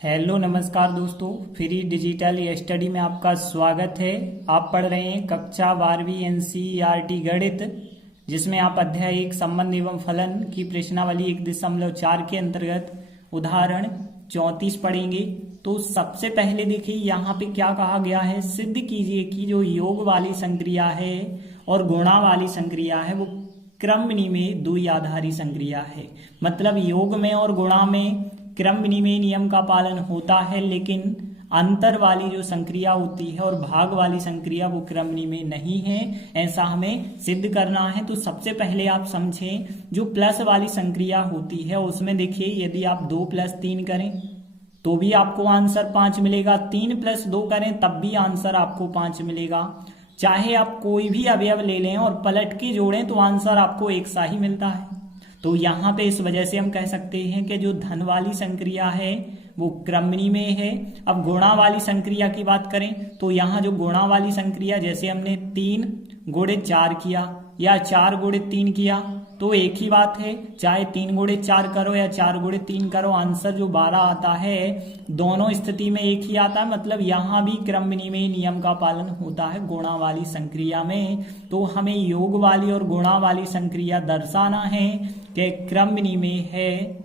Hello नमस्कार दोस्तों, free digital study में आपका स्वागत है। आप पढ़ रहे हैं कक्षा 12वीं एनसीईआरटी गणित, जिसमें आप अध्याय 1 संबंध एवं फलन की प्रश्नावली 1.4 के अंतर्गत उदाहरण 34 पढ़ेंगे। तो सबसे पहले देखिए यहाँ पे क्या कहा गया है। सिद्ध कीजिए कि जो योग वाली संक्रिया है और गुणा वाली संक्रिया है वो क्रम विनिमेय द्विआधारी संक्रिया है। मतलब योग में और गुणा में क्रम विनिमेय नियम का पालन होता है, लेकिन अंतर वाली जो संक्रिया होती है और भाग वाली संक्रिया वो क्रम विनिमेय नहीं है। ऐसा हमें सिद्ध करना है। तो सबसे पहले आप समझें, जो प्लस वाली संक्रिया होती है उसमें देखिए, यदि आप 2 + 3 करें तो भी आपको आंसर 5 मिलेगा। 3 + 2 करें तब भी आंसर आपको 5 मिलेगा। चाहे आप कोई भी अवयव ले लें और पलट के जोड़ें तो आंसर आपको एक सा ही मिलता है। तो यहाँ पे इस वजह से हम कह सकते हैं कि जो धन वाली संक्रिया है वो क्रम विनिमेय है। अब गुणा वाली संक्रिया की बात करें तो यहाँ जो गुणा वाली संक्रिया, जैसे हमने 3 × 4 किया या 4 × 3 किया तो एक ही बात है। चाहे 3 × 4 करो या 4 × 3 करो, आंसर जो 12 आता है दोनों स्थिति में एक ही आता है। मतलब यहाँ भी क्रम विनिमेय नियम का पालन होता है गुणा वाली संक्रिया में। तो हमें योग वाली और गुणा वाली संक्रिया दर्शाना है कि क्रम विनिमेय है।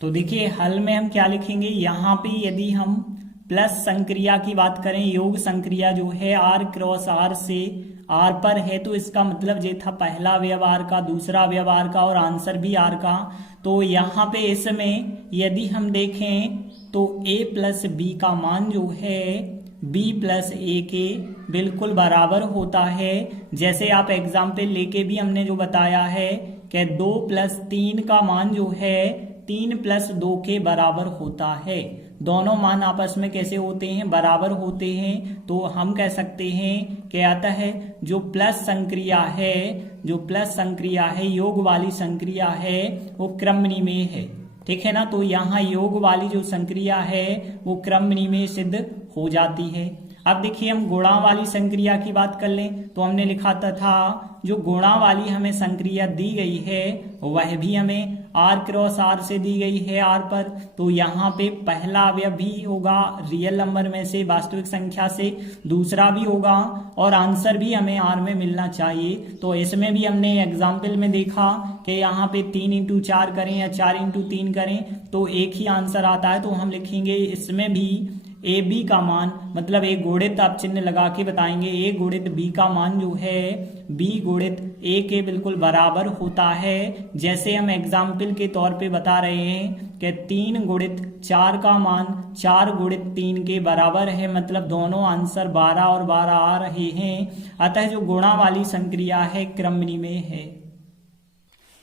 तो देखिए हल में हम क्या लिखेंगे। यहाँ पे यदि हम प्लस संक्रिया की बात करें, योग संक्रिया जो है r × r से r पर है, तो इसका मतलब ये था पहला अवयव r का, दूसरा अवयव r का और आंसर भी r का। तो यहाँ पे इसमें यदि हम देखें तो a + b का मान जो है b + a के बिल्कुल बराबर होता है। जैसे आप एग्जाम्पल लेके भी हमने जो बताया है कि 2 + 3 का मान जो है 3 + 2 के बराबर होता है। दोनों मान आपस में कैसे होते हैं, बराबर होते हैं। तो हम कह सकते हैं कि आता है जो प्लस संक्रिया है, योग वाली संक्रिया है, वो क्रम विनिमेय है। ठीक है ना। तो यहाँ योग वाली जो संक्रिया है वो क्रम विनिमेय सिद्ध हो जाती है। अब देखिए हम गुणा वाली संक्रिया की बात कर लें तो हमने लिखा था जो गुणा वाली हमें संक्रिया दी गई है वह भी हमें r × r से दी गई है r पर। तो यहाँ पे पहला अवयव भी होगा रियल नंबर में से, वास्तविक संख्या से, दूसरा भी होगा और आंसर भी हमें r में मिलना चाहिए। तो इसमें भी हमने एग्जाम्पल में देखा कि यहाँ पे 3 × 4 करें या 4 × 3 करें तो एक ही आंसर आता है। तो हम लिखेंगे इसमें भी ए बी का मान, मतलब ए गुणित आप चिन्ह लगा के बताएंगे, ए गुणित बी का मान जो है बी गुणित ए के बिल्कुल बराबर होता है। जैसे हम एग्जाम्पल के तौर पे बता रहे हैं कि 3 × 4 का मान 4 × 3 के बराबर है। मतलब दोनों आंसर 12 और 12 आ रहे हैं। अतः जो गुणा वाली संक्रिया है क्रम विनिमेय है।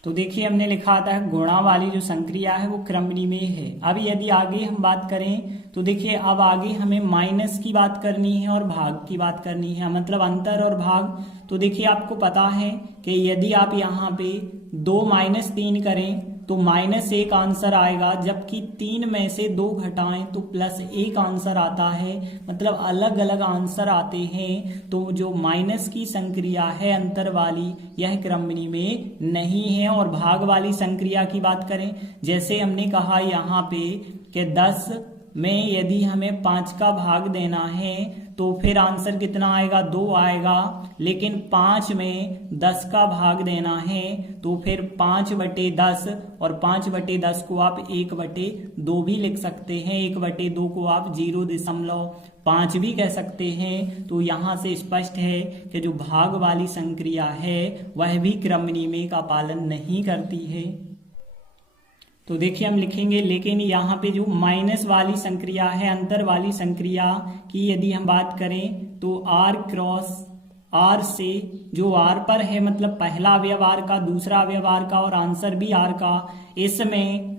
तो देखिए हमने लिखा था गुणा वाली जो संक्रिया है वो क्रम विनिमेय है। अब यदि आगे हम बात करें तो देखिए अब आगे हमें माइनस की बात करनी है और भाग की बात करनी है, मतलब अंतर और भाग। तो देखिए आपको पता है कि यदि आप यहाँ पे 2 - 3 करें तो -1 आंसर आएगा, जबकि 3 में से 2 घटाएं तो +1 आंसर आता है। मतलब अलग अलग आंसर आते हैं। तो जो माइनस की संक्रिया है अंतर वाली, यह क्रम विनिमेय नहीं है। और भाग वाली संक्रिया की बात करें, जैसे हमने कहा यहाँ पे कि 10 में यदि हमें 5 का भाग देना है तो फिर आंसर कितना आएगा, 2 आएगा। लेकिन 5 में 10 का भाग देना है तो फिर 5/10, और 5/10 को आप 1/2 भी लिख सकते हैं। 1/2 को आप 0.5 भी कह सकते हैं। तो यहाँ से स्पष्ट है कि जो भाग वाली संक्रिया है वह भी क्रम विनिमेय का पालन नहीं करती है। तो देखिए हम लिखेंगे, लेकिन यहाँ पे जो माइनस वाली संक्रिया है, अंतर वाली संक्रिया की यदि हम बात करें तो r × r से जो r पर है, मतलब पहला अवयव r का, दूसरा अवयव r का और आंसर भी r का, इसमें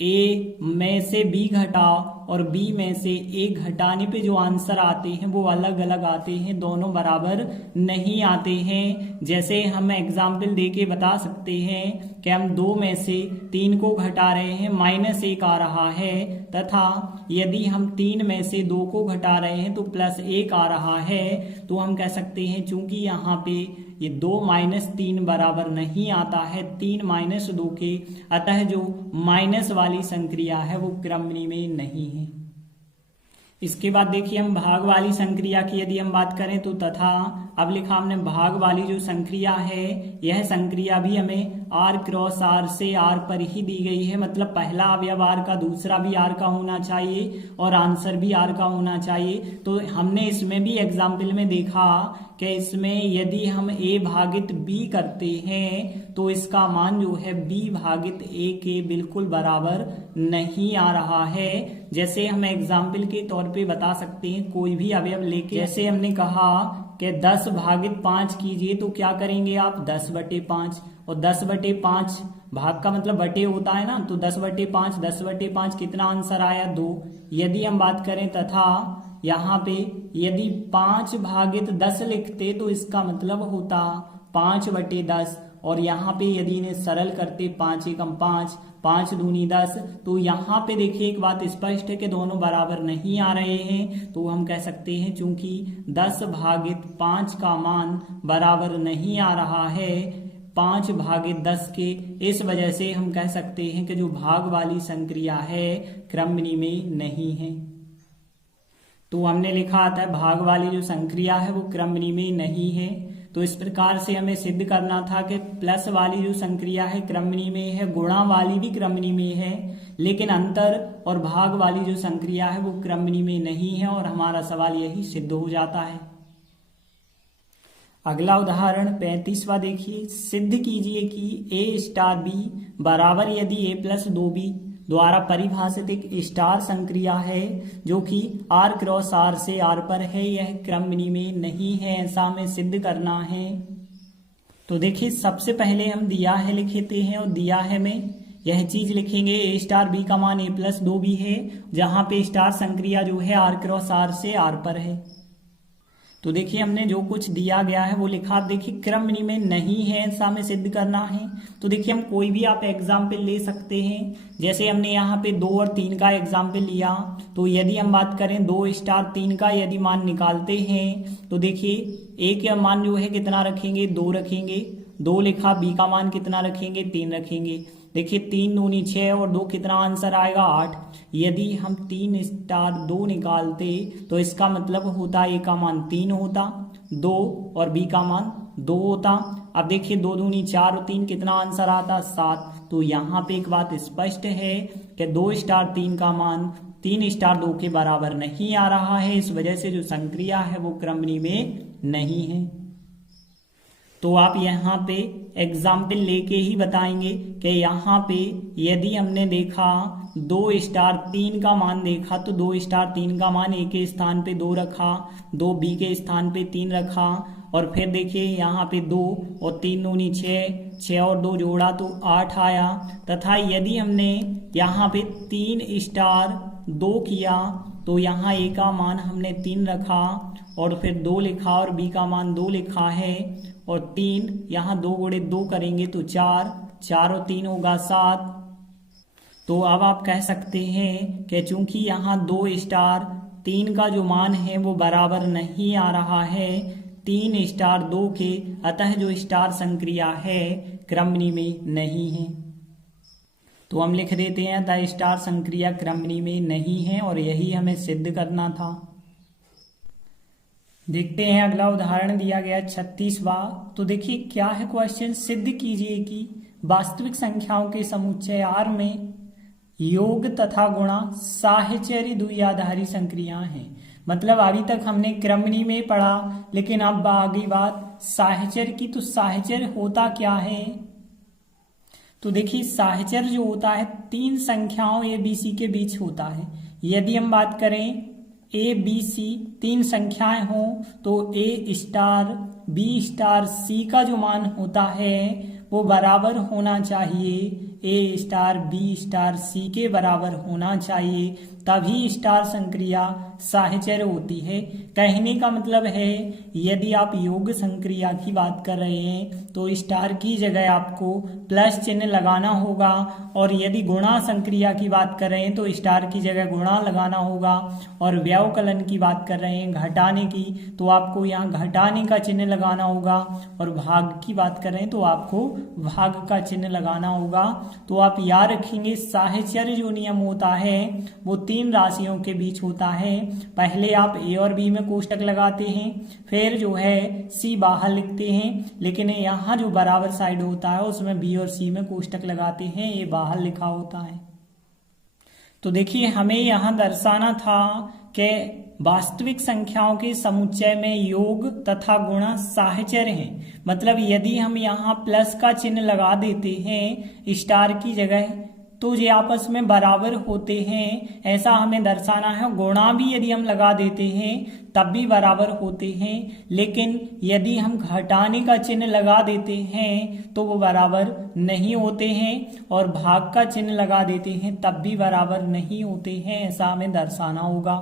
a में से b घटाओ और बी में से ए घटाने पे जो आंसर आते हैं वो अलग अलग आते हैं, दोनों बराबर नहीं आते हैं। जैसे हम एग्जाम्पल देके बता सकते हैं कि हम 2 में से 3 को घटा रहे हैं, -1 आ रहा है, तथा यदि हम 3 में से 2 को घटा रहे हैं तो +1 आ रहा है। तो हम कह सकते हैं चूंकि यहाँ पे ये 2 - 3 बराबर नहीं आता है 3 - 2 के, अतः जो माइनस वाली संक्रिया है वो क्रमनी में नहीं है। इसके बाद देखिए हम भाग वाली संक्रिया की यदि हम बात करें तो तथा, अब लिखा हमने भाग वाली जो संक्रिया है, यह संक्रिया भी हमें r क्रॉस r से r पर ही दी गई है, मतलब पहला अवयव r का, दूसरा भी r का होना चाहिए और आंसर भी r का होना चाहिए। तो हमने इसमें भी एग्जाम्पल में देखा कि इसमें यदि हम a भागित b करते हैं तो इसका मान जो है b भागित a के बिल्कुल बराबर नहीं आ रहा है। जैसे हम एग्जाम्पल के तौर पे बता सकते हैं, कोई भी अवयव लेके, जैसे हमने कहा कि 10 भागित 5 कीजिए, तो क्या करेंगे आप 10/5, और 10/5 भाग का मतलब बटे होता है ना, तो 10/5, 10/5 कितना आंसर आया 2। यदि हम बात करें तथा यहाँ पे यदि 5 भागित 10 लिखते तो इसका मतलब होता 5/10, और यहाँ पे यदि इन्हें सरल करते 5 एकम 5, 5 दूनी 10, तो यहाँ पे देखिए एक बात स्पष्ट है कि दोनों बराबर नहीं आ रहे हैं। तो हम कह सकते हैं चूंकि 10 भागित 5 का मान बराबर नहीं आ रहा है 5 भागित 10 के, इस वजह से हम कह सकते हैं कि जो भाग वाली संक्रिया है क्रमनी में नहीं है। तो हमने लिखा था भाग वाली जो संक्रिया है वो क्रमनी में नहीं है। तो इस प्रकार से हमें सिद्ध करना था कि प्लस वाली जो संक्रिया है क्रमनी में है, गुणा वाली भी क्रमनी में है, लेकिन अंतर और भाग वाली जो संक्रिया है वो क्रमनी में नहीं है, और हमारा सवाल यही सिद्ध हो जाता है। अगला उदाहरण 35वां देखिए, सिद्ध कीजिए कि a स्टार b बराबर यदि a + 2b द्वारा परिभाषित एक स्टार संक्रिया है जो कि r क्रॉस r से r पर है, यह क्रमनी में नहीं है, ऐसा हमें सिद्ध करना है। तो देखिए सबसे पहले हम दिया है लिख लेते हैं, और दिया है में यह चीज लिखेंगे a स्टार b का मान a + 2b है, जहां पे स्टार संक्रिया जो है r क्रॉस r से r पर है। तो देखिए हमने जो कुछ दिया गया है वो लिखा, देखिए क्रमनी में नहीं है, ऐसा हमें सिद्ध करना है। तो देखिए हम कोई भी आप एग्जाम्पल ले सकते हैं, जैसे हमने यहाँ पे 2 और 3 का एग्जाम्पल लिया। तो यदि हम बात करें 2 स्टार 3 का यदि मान निकालते हैं तो देखिए a का मान जो है कितना रखेंगे 2 रखेंगे, 2 लिखा, b का मान कितना रखेंगे 3 रखेंगे। देखिए 3 दूनी 6 और 2 कितना आंसर आएगा 8। यदि हम 3 स्टार 2 निकालते तो इसका मतलब होता a का मान 3 होता, 2 और b का मान 2 होता। अब देखिए 2 दूनी 4 और 3 कितना आंसर आता 7। तो यहाँ पे एक बात स्पष्ट है कि 2 स्टार 3 का मान 3 स्टार 2 के बराबर नहीं आ रहा है, इस वजह से जो संक्रिया है वो क्रमनी में नहीं है। तो आप यहाँ पे एग्जाम्पल लेके ही बताएंगे कि यहाँ पे यदि हमने देखा 2 स्टार 3 का मान देखा तो 2 स्टार 3 का मान a के स्थान पे 2 रखा, 2 b के स्थान पे 3 रखा, और फिर देखिए यहाँ पे 2 और 3 दूनी 6, 6 और 2 जोड़ा तो 8 आया। तथा यदि हमने यहाँ पे 3 स्टार 2 किया तो यहाँ a का मान हमने 3 रखा और फिर 2 लिखा और b का मान 2 लिखा है, और 3 यहाँ 2 गुणे 2 करेंगे तो 4, 4 और 3 होगा 7। तो अब आप कह सकते हैं कि चूंकि यहाँ 2 स्टार 3 का जो मान है वो बराबर नहीं आ रहा है 3 स्टार 2 के, अतः जो स्टार संक्रिया है क्रमनी में नहीं है। तो हम लिख देते हैं द स्टार संक्रिया क्रमनी में नहीं है, और यही हमें सिद्ध करना था। देखते हैं अगला उदाहरण दिया गया 36वां। तो देखिए क्या है क्वेश्चन, सिद्ध कीजिए कि वास्तविक संख्याओं के समुच्चय R में योग तथा गुणा साहचर्य द्विआधारी संक्रियाएं हैं। मतलब अभी तक हमने क्रमनी में पढ़ा, लेकिन अब आगे बात साहचर्य की। तो साहचर्य होता क्या है, तो देखिए साहचर्य जो होता है 3 संख्याओं ए बी सी के बीच होता है। यदि हम बात करें ए बी सी 3 संख्याएं हों तो ए स्टार बी स्टार सी का जो मान होता है वो बराबर होना चाहिए ए स्टार बी स्टार सी के बराबर होना चाहिए, तभी स्टार संक्रिया साहचर्य होती है। कहने का मतलब है यदि आप योग संक्रिया की बात कर रहे हैं तो स्टार की जगह आपको प्लस चिन्ह लगाना होगा, और यदि गुणा संक्रिया की बात कर रहे हैं तो स्टार की जगह गुणा लगाना होगा, और व्यवकलन की बात कर रहे हैं घटाने की तो आपको यहाँ घटाने का चिन्ह लगाना होगा, और भाग की बात कर रहे हैं तो आपको भाग का चिन्ह लगाना होगा। तो आप याद रखेंगे साहचर्य जो नियम होता है वो 3 राशियों के बीच होता है। पहले आप ए और बी में कोष्टक लगाते हैं, फिर जो है सी बाहर लिखते हैं, लेकिन यहाँ जो बराबर साइड होता है उसमें बी और सी में कोष्टक लगाते हैं, ये बाहर लिखा होता है। तो देखिए हमें यहाँ दर्शाना था कि वास्तविक संख्याओं के समुच्चय में योग तथा गुणा साहचर्य हैं। मतलब यदि हम यहाँ प्लस का चिन्ह लगा देते हैं स्टार की जगह तो ये आपस में बराबर होते हैं, ऐसा हमें दर्शाना है। गुणा भी यदि हम लगा देते हैं तब भी बराबर होते हैं, लेकिन यदि हम घटाने का चिन्ह लगा देते हैं तो वो बराबर नहीं होते हैं, और भाग का चिन्ह लगा देते हैं तब भी बराबर नहीं होते हैं, ऐसा हमें दर्शाना होगा।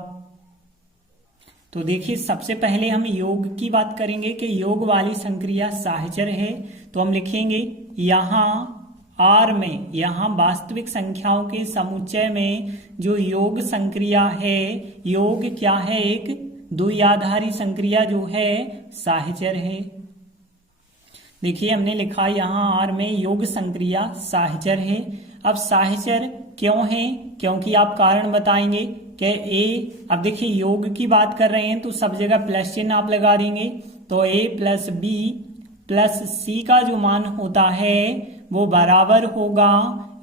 तो देखिए सबसे पहले हम योग की बात करेंगे कि योग वाली संक्रिया साहचर्य है। तो हम लिखेंगे यहाँ आर में, यहाँ वास्तविक संख्याओं के समुच्चय में जो योग संक्रिया है, योग क्या है, एक द्विआधारी संक्रिया जो है साहचर्य है। देखिए हमने लिखा यहाँ आर में योग संक्रिया साहचर्य है। अब साहचर्य क्यों है, क्योंकि आप कारण बताएंगे कि ए, अब देखिए योग की बात कर रहे हैं तो सब जगह प्लस चिन्ह आप लगा देंगे, तो ए प्लस बी प्लस सी का जो मान होता है वो बराबर होगा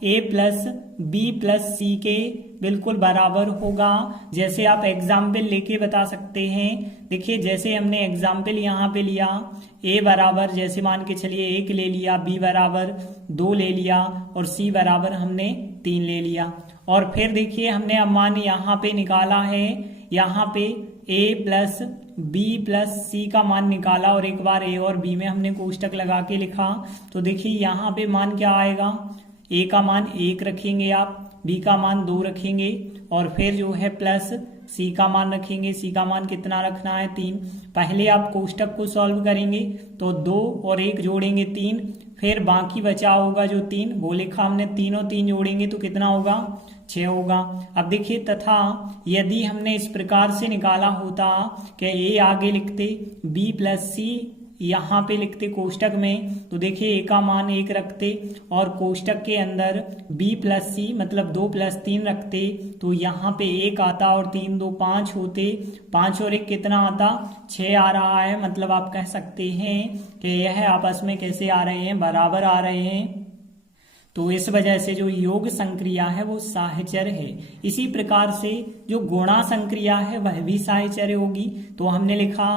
ए प्लस बी प्लस सी के, बिल्कुल बराबर होगा। जैसे आप एग्जाम्पल लेके बता सकते हैं। देखिए जैसे हमने एग्जाम्पल यहाँ पे लिया, ए बराबर जैसे मान के चलिए 1 ले लिया, बी बराबर 2 ले लिया, और सी बराबर हमने 3 ले लिया। और फिर देखिए हमने अब मान यहाँ पे निकाला है, यहाँ पे ए प्लस बी प्लस सी का मान निकाला, और एक बार ए और बी में हमने कोष्टक लगा के लिखा। तो देखिए यहाँ पे मान क्या आएगा, ए का मान 1 रखेंगे आप, बी का मान 2 रखेंगे, और फिर जो है प्लस सी का मान रखेंगे। सी का मान कितना रखना है, 3। पहले आप कोष्टक को सॉल्व करेंगे तो 2 और 1 जोड़ेंगे 3, फिर बाकी बचा होगा जो 3 वो लिखा हमने, 3 और 3 जोड़ेंगे तो कितना होगा, 6 होगा। अब देखिए तथा यदि हमने इस प्रकार से निकाला होता कि ए आगे लिखते, बी प्लस सी यहाँ पे लिखते कोष्टक में, तो देखिए ए का मान 1 रखते, और कोष्टक के अंदर बी प्लस सी मतलब 2 प्लस 3 रखते, तो यहाँ पे 1 आता और 3 2 5 होते, 5 और 1 कितना आता, 6 आ रहा है। मतलब आप कह सकते हैं कि यह आपस में कैसे आ रहे हैं, बराबर आ रहे हैं। तो इस वजह से जो योग संक्रिया है वो साहचर्य है। इसी प्रकार से जो गुणा संक्रिया है वह भी साहचर्य होगी। तो हमने लिखा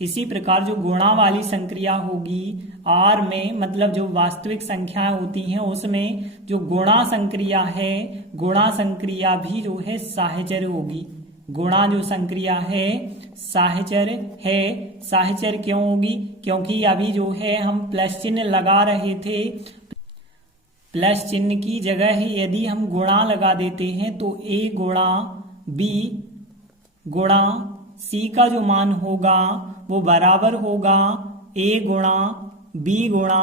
इसी प्रकार जो गुणा वाली संक्रिया होगी आर में, मतलब जो वास्तविक संख्याएं होती हैं उसमें जो गुणा संक्रिया है, गुणा संक्रिया भी जो है साहचर्य होगी। गुणा जो संक्रिया है साहचर्य है। साहचर्य क्यों होगी, क्योंकि अभी जो है हम प्लस चिन्ह लगा रहे थे, प्लस चिन्ह की जगह यदि हम गुणा लगा देते हैं तो ए गुणा बी गुणा सी का जो मान होगा वो बराबर होगा ए गुणा बी गुणा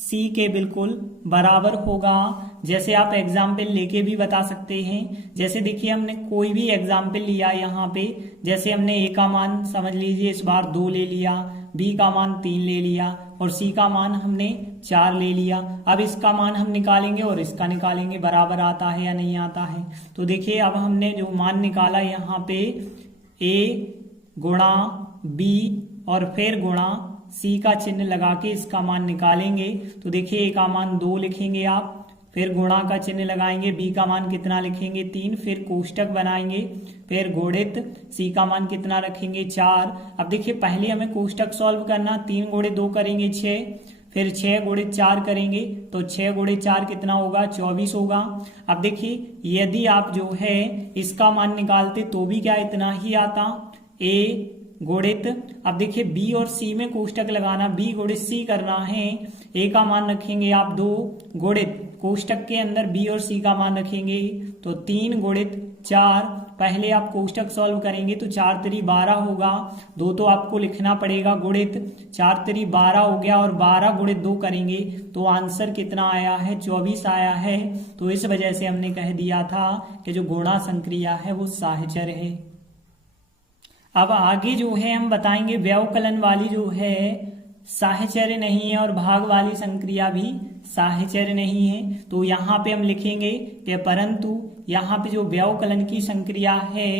सी के, बिल्कुल बराबर होगा। जैसे आप एग्जाम्पल लेके भी बता सकते हैं। जैसे देखिए हमने कोई भी एग्जाम्पल लिया यहाँ पे, जैसे हमने ए का मान समझ लीजिए इस बार 2 ले लिया, बी का मान 3 ले लिया, और सी का मान हमने 4 ले लिया। अब इसका मान हम निकालेंगे और इसका निकालेंगे, बराबर आता है या नहीं आता है। तो देखिए अब हमने जो मान निकाला यहाँ पे ए गुणा बी और फिर गुणा सी का चिन्ह लगा के इसका मान निकालेंगे। तो देखिए ए का मान 2 लिखेंगे आप, फिर गुणा का चिन्ह लगाएंगे, बी का मान कितना लिखेंगे 3, फिर कोष्टक बनाएंगे, फिर गुणित सी का मान कितना रखेंगे 4। अब देखिए पहले हमें कोष्टक सॉल्व करना, 3 गुणित 2 करेंगे 6, फिर 6 गुणित 4 करेंगे तो 6 गुणित 4 कितना होगा 24 होगा। अब देखिए यदि आप जो है इसका मान निकालते तो भी क्या इतना ही आता, ए गुणित, अब देखिए बी और सी में कोष्टक लगाना, बी गुणित सी करना है, ए का मान रखेंगे आप 2 गुणित कोष्टक के अंदर बी और सी का मान रखेंगे तो 3 गुणित 4। पहले आप कोष्टक सॉल्व करेंगे तो 4 3 12 होगा, 2 तो आपको लिखना पड़ेगा गुणित 4 3 12 हो गया और 12 गुणित 2 करेंगे तो आंसर कितना आया है 24 आया है। तो इस वजह से हमने कह दिया था कि जो गुणा संक्रिया है वो साहचर्य है। अब आगे जो है हम बताएंगे व्यवकलन वाली जो है साहचर्य नहीं है और भाग वाली संक्रिया भी साहचर्य नहीं है। तो यहाँ पे हम लिखेंगे कि परंतु यहाँ पे जो व्यवकलन की संक्रिया है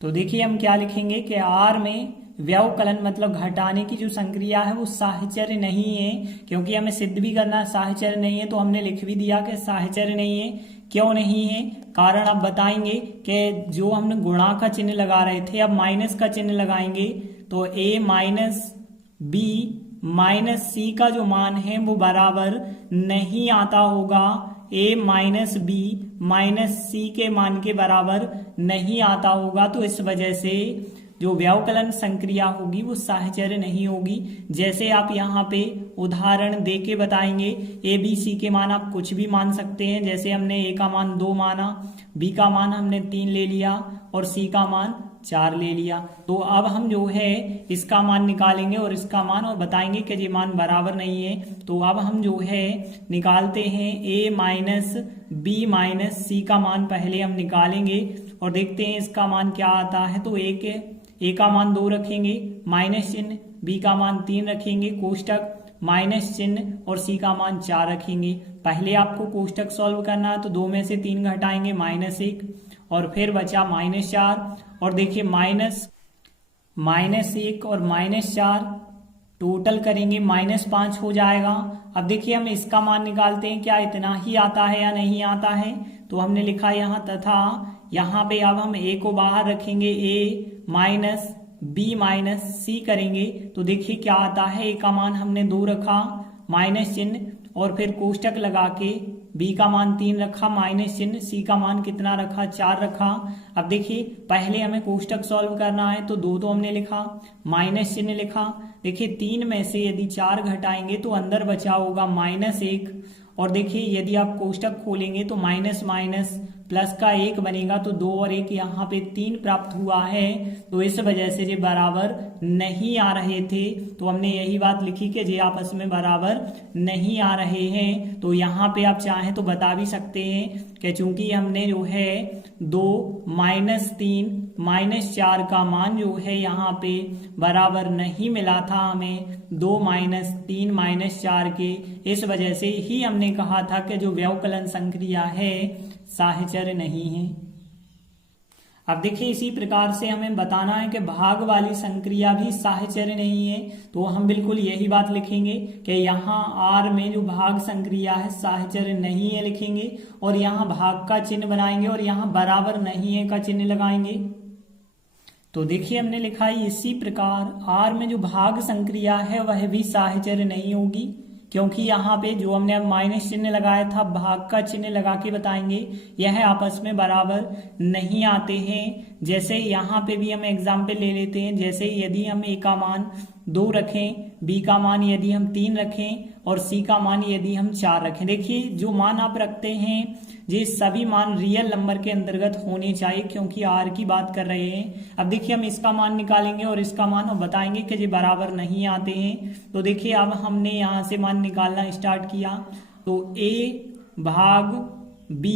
तो देखिए हम क्या लिखेंगे कि आर में व्यवकलन मतलब घटाने की जो संक्रिया है वो साहचर्य नहीं है, क्योंकि हमें सिद्ध भी करना साहचर्य नहीं है तो हमने लिख भी दिया कि साहचर्य नहीं है। क्यों नहीं है कारण अब बताएंगे कि जो हमने गुणा का चिन्ह लगा रहे थे अब माइनस का चिन्ह लगाएंगे तो a माइनस बी माइनस सी का जो मान है वो बराबर नहीं आता होगा a माइनस बी माइनस सी के मान के बराबर नहीं आता होगा। तो इस वजह से जो व्यवकलन संक्रिया होगी वो साहचर्य नहीं होगी। जैसे आप यहाँ पे उदाहरण दे के बताएंगे, ए बी सी के मान आप कुछ भी मान सकते हैं। जैसे हमने ए का मान 2 माना, बी का मान हमने 3 ले लिया और सी का मान 4 ले लिया। तो अब हम जो है इसका मान निकालेंगे और इसका मान और बताएंगे कि ये मान बराबर नहीं है। तो अब हम जो है निकालते हैं ए माइनस बी माइनस सी का मान पहले हम निकालेंगे और देखते हैं इसका मान क्या आता है। तो ए का मान 2 रखेंगे, माइनस चिन्ह, बी का मान 3 रखेंगे, कोष्टक माइनस चिन्ह और सी का मान 4 रखेंगे। पहले आपको कोष्टक सॉल्व करना है तो 2 में से 3 घटाएंगे -1 और फिर बचा -4 और देखिए -1 और -4 टोटल करेंगे -5 हो जाएगा। अब देखिए हम इसका मान निकालते हैं, क्या इतना ही आता है या नहीं आता है। तो हमने लिखा यहाँ तथा यहाँ पे अब हम a को बाहर रखेंगे, a माइनस बी माइनस सी करेंगे तो देखिए क्या आता है। a का मान हमने 2 रखा माइनस चिन्ह और फिर कोष्टक लगा के b का मान 3 रखा माइनस चिन्ह, c का मान कितना रखा 4 रखा। अब देखिए पहले हमें कोष्टक सॉल्व करना है तो 2 तो हमने लिखा माइनस चिन्ह लिखा। देखिए 3 में से यदि 4 घटाएंगे तो अंदर बचा होगा -1 और देखिए यदि आप कोष्टक खोलेंगे तो माइनस माइनस प्लस का 1 बनेगा तो 2 और 1 यहाँ पे 3 प्राप्त हुआ है। तो इस वजह से ये बराबर नहीं आ रहे थे। तो हमने यही बात लिखी कि ये आपस में बराबर नहीं आ रहे हैं। तो यहाँ पे आप चाहें तो बता भी सकते हैं कि चूंकि हमने जो है 2 -3 -4 का मान जो है यहाँ पे बराबर नहीं मिला था हमें 2 -3 -4 के, इस वजह से ही हमने कहा था कि जो व्यवकलन संक्रिया है साहचर्य नहीं है। अब देखिए इसी प्रकार से हमें बताना है कि भाग वाली संक्रिया भी साहचर्य नहीं है। तो हम बिल्कुल यही बात लिखेंगे कि यहाँ आर में जो भाग संक्रिया है साहचर्य नहीं है लिखेंगे और यहाँ भाग का चिन्ह बनाएंगे और यहाँ बराबर नहीं है का चिन्ह लगाएंगे। तो देखिए हमने लिखा है इसी प्रकार आर में जो भाग संक्रिया है वह भी साहचर्य नहीं होगी, क्योंकि यहाँ पे जो हमने अब माइनस चिन्ह लगाया था भाग का चिन्ह लगा के बताएंगे यह आपस में बराबर नहीं आते हैं। जैसे यहाँ पे भी हम एग्जाम्पल ले लेते हैं, जैसे यदि हम ए का मान 2 रखें, बी का मान यदि हम 3 रखें और सी का मान यदि हम 4 रखें। देखिए जो मान आप रखते हैं ये सभी मान रियल नंबर के अंतर्गत होने चाहिए, क्योंकि आर की बात कर रहे हैं। अब देखिए हम इसका मान निकालेंगे और इसका मान और बताएंगे कि ये बराबर नहीं आते हैं। तो देखिए अब हमने यहाँ से मान निकालना स्टार्ट किया तो a भाग b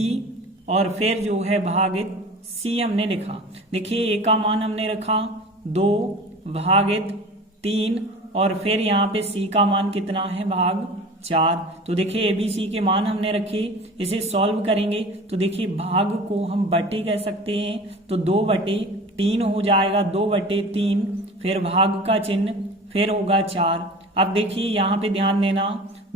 और फिर जो है भागित c हमने लिखा। देखिए a का मान हमने रखा 2 भागित 3 और फिर यहाँ पे c का मान कितना है भाग 4। तो देखिए ABC के मान हमने रखे, इसे सॉल्व करेंगे तो देखिए भाग को हम बटे कह सकते हैं तो 2/3 हो जाएगा, 2/3 फिर भाग का चिन्ह फिर होगा 4। अब देखिए यहाँ पे ध्यान देना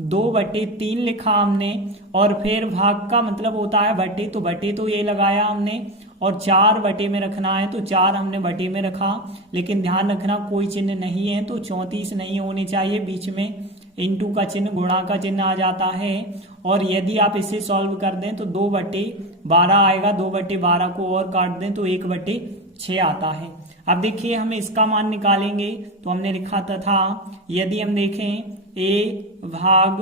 2/3 लिखा हमने और फिर भाग का मतलब होता है बटे, तो बटे तो ये लगाया हमने और 4 बटे में रखना है तो 4 हमने बटे में रखा। लेकिन ध्यान रखना कोई चिन्ह नहीं है तो 34 नहीं होने चाहिए, बीच में इनटू का चिन्ह गुणा का चिन्ह आ जाता है। और यदि आप इसे सॉल्व कर दें तो 2/12 आएगा, 2/12 को और काट दें तो 1/6 आता है। अब देखिए हम इसका मान निकालेंगे तो हमने लिखा था यदि हम देखें ए भाग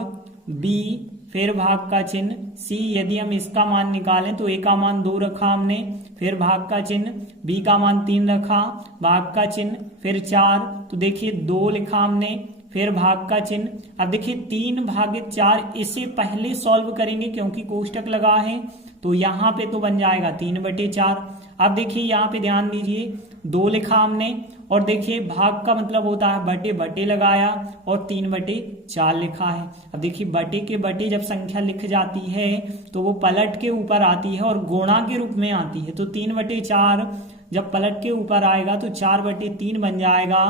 बी, फिर भाग का चिन्ह सी। यदि हम इसका मान निकालें तो ए का मान 2 रखा हमने, फिर भाग का चिन्ह, बी का मान 3 रखा, भाग का चिन्ह, फिर 4, तो देखिए 2 लिखा हमने, फिर भाग का चिन्ह। अब देखिए 3 भागित 4, इसे पहले सॉल्व करेंगे क्योंकि कोष्टक लगा है, तो यहाँ पे तो बन जाएगा 3/4। अब देखिए यहाँ पे ध्यान दीजिए 2 लिखा हमने, और देखिए भाग का मतलब होता है बटे बटे लगाया, और 3/4 लिखा है। अब देखिए बटे के बटे जब संख्या लिख जाती है तो वो पलट के ऊपर आती है और गुणा के रूप में आती है। तो 3/4 जब पलट के ऊपर आएगा तो 4/3 बन जाएगा।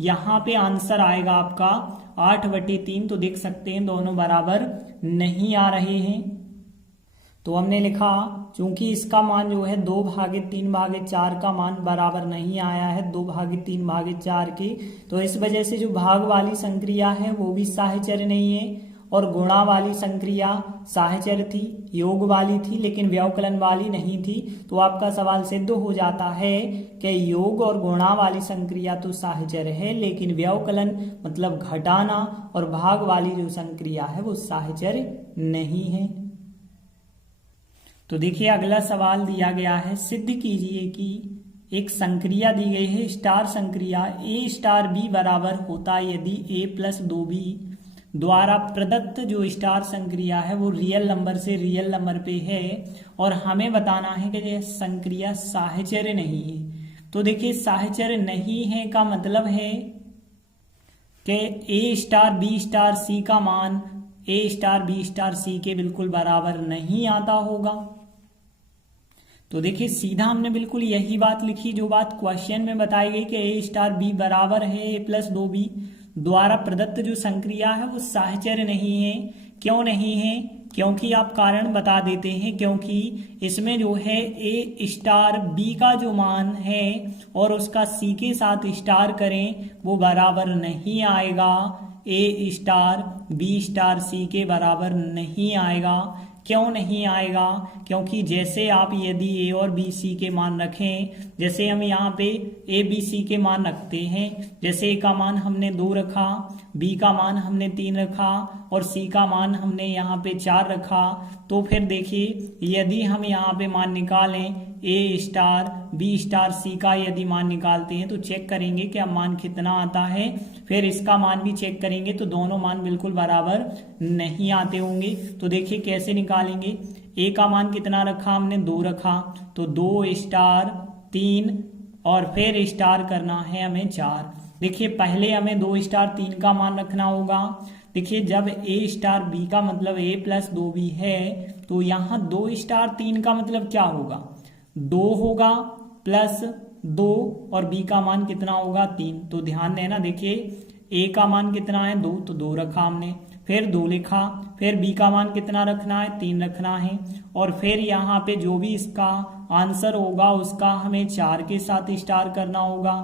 यहाँ पे आंसर आएगा आपका 8/3। तो देख सकते हैं दोनों बराबर नहीं आ रहे हैं। तो हमने लिखा चूंकि इसका मान जो है 2/3/4 का मान बराबर नहीं आया है 2/3/4 की, तो इस वजह से जो भाग वाली संक्रिया है वो भी साहचर्य नहीं है, और गुणा वाली संक्रिया साहचर्य थी, योग वाली थी, लेकिन व्यवकलन वाली नहीं थी। तो आपका सवाल सिद्ध हो जाता है कि योग और गुणा वाली संक्रिया तो साहचर्य है, लेकिन व्यवकलन मतलब घटाना और भाग वाली जो संक्रिया है वो साहचर्य नहीं है। तो देखिए अगला सवाल दिया गया है, सिद्ध कीजिए कि एक संक्रिया दी गई है स्टार संक्रिया ए स्टार बी बराबर होता है यदि ए प्लस 2b द्वारा प्रदत्त जो स्टार संक्रिया है वो रियल नंबर से रियल नंबर पे है, और हमें बताना है कि यह संक्रिया साहचर्य नहीं है। तो देखिए साहचर्य नहीं है का मतलब है कि ए स्टार बी स्टार सी का मान ए स्टार बी स्टार सी के बिल्कुल बराबर नहीं आता होगा। तो देखिए सीधा हमने बिल्कुल यही बात लिखी जो बात क्वेश्चन में बताई गई कि ए स्टार बी बराबर है ए प्लस 2b द्वारा प्रदत्त जो संक्रिया है वो साहचर्य नहीं है। क्यों नहीं है? क्योंकि आप कारण बता देते हैं, क्योंकि इसमें जो है ए स्टार बी का जो मान है और उसका सी के साथ स्टार करें वो बराबर नहीं आएगा, ए स्टार बी स्टार सी के बराबर नहीं आएगा। क्यों नहीं आएगा? क्योंकि जैसे आप यदि ए और बी सी के मान रखें, जैसे हम यहाँ पे ए बी सी के मान रखते हैं, जैसे ए का मान हमने 2 रखा, बी का मान हमने 3 रखा और सी का मान हमने यहाँ पे 4 रखा, तो फिर देखिए यदि हम यहाँ पे मान निकालें ए स्टार बी स्टार सी का यदि मान निकालते हैं तो चेक करेंगे कि अब मान कितना आता है, फिर इसका मान भी चेक करेंगे तो दोनों मान बिल्कुल बराबर नहीं आते होंगे। तो देखिए कैसे निकालेंगे, ए का मान कितना रखा हमने 2 रखा, तो 2 स्टार 3 और फिर स्टार करना है हमें 4। देखिए पहले हमें 2 स्टार 3 का मान रखना होगा। देखिए जब ए स्टार बी का मतलब ए प्लस 2b है तो यहाँ 2 स्टार 3 का मतलब क्या होगा, 2 होगा प्लस 2 और बी का मान कितना होगा 3। तो ध्यान देना, देखिए ए का मान कितना है 2, तो 2 रखा हमने, फिर 2 लिखा, फिर बी का मान कितना रखना है 3 रखना है, और फिर यहाँ पे जो भी इसका आंसर होगा उसका हमें 4 के साथ स्टार करना होगा।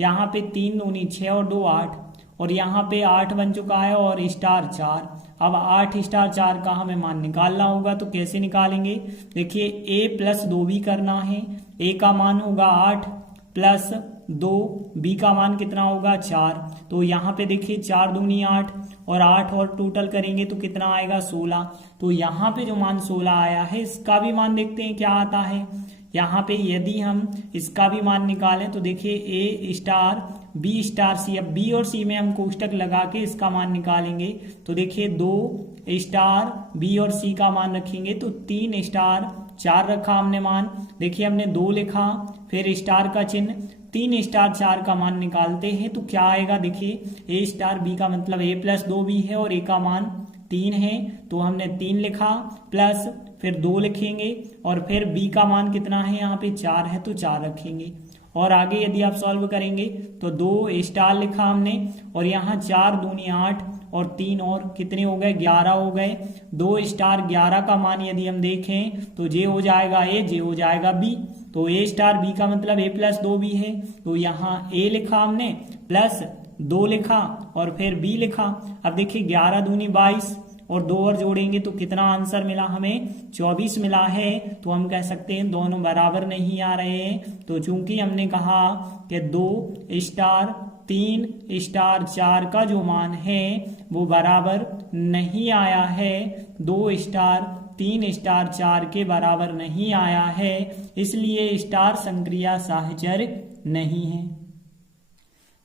यहाँ पे 3 दूनी 6 और 2 8, और यहाँ पे 8 बन चुका है और स्टार 4। अब 8 स्टार 4 का हमें मान निकालना होगा, तो कैसे निकालेंगे, देखिए ए प्लस 2b करना है, ए का मान होगा 8 प्लस 2, बी का मान कितना होगा 4। तो यहाँ पे देखिए 4 दूनी 8 और 8 और टोटल करेंगे तो कितना आएगा 16। तो यहाँ पे जो मान 16 आया है इसका भी मान देखते हैं क्या आता है। यहाँ पे यदि हम इसका भी मान निकालें तो देखिए ए स्टार बी स्टार सी, अब बी और सी में हम कोष्टक लगा के इसका मान निकालेंगे तो देखिए 2 स्टार बी और सी का मान रखेंगे तो 3 स्टार 4 रखा हमने मान, देखिए हमने 2 लिखा फिर स्टार का चिन्ह, 3 स्टार 4 का मान निकालते हैं तो क्या आएगा, देखिए ए स्टार बी का मतलब ए प्लस 2b है और ए का मान 3 है, तो हमने 3 लिखा प्लस फिर 2 लिखेंगे और फिर बी का मान कितना है यहाँ पे 4 है तो 4 रखेंगे। और आगे यदि आप सॉल्व करेंगे तो 2 स्टार लिखा हमने और यहाँ 4 दूनी 8 और 3 और कितने हो गए 11 हो गए। 2 स्टार 11 का मान यदि हम देखें तो जे हो जाएगा ए, जे हो जाएगा बी, तो ए स्टार बी का मतलब ए प्लस 2b है, तो यहाँ ए लिखा हमने प्लस 2 लिखा और फिर बी लिखा। अब देखिए 11 दूनी 22 और 2 और जोड़ेंगे तो कितना आंसर मिला हमें 24 मिला है। तो हम कह सकते हैं दोनों बराबर नहीं आ रहे हैं। तो चूंकि हमने कहा कि 2 स्टार 3*4 का जो मान है वो बराबर नहीं आया है, 2*3*4 के बराबर नहीं आया है, इसलिए स्टार संक्रिया साहचर्य नहीं है।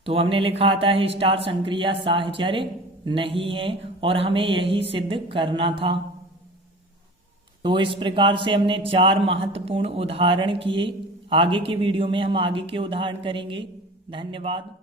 तो हमने लिखा था है स्टार संक्रिया साहचर्य नहीं है और हमें यही सिद्ध करना था। तो इस प्रकार से हमने 4 महत्वपूर्ण उदाहरण किए। आगे के वीडियो में हम आगे के उदाहरण करेंगे। धन्यवाद।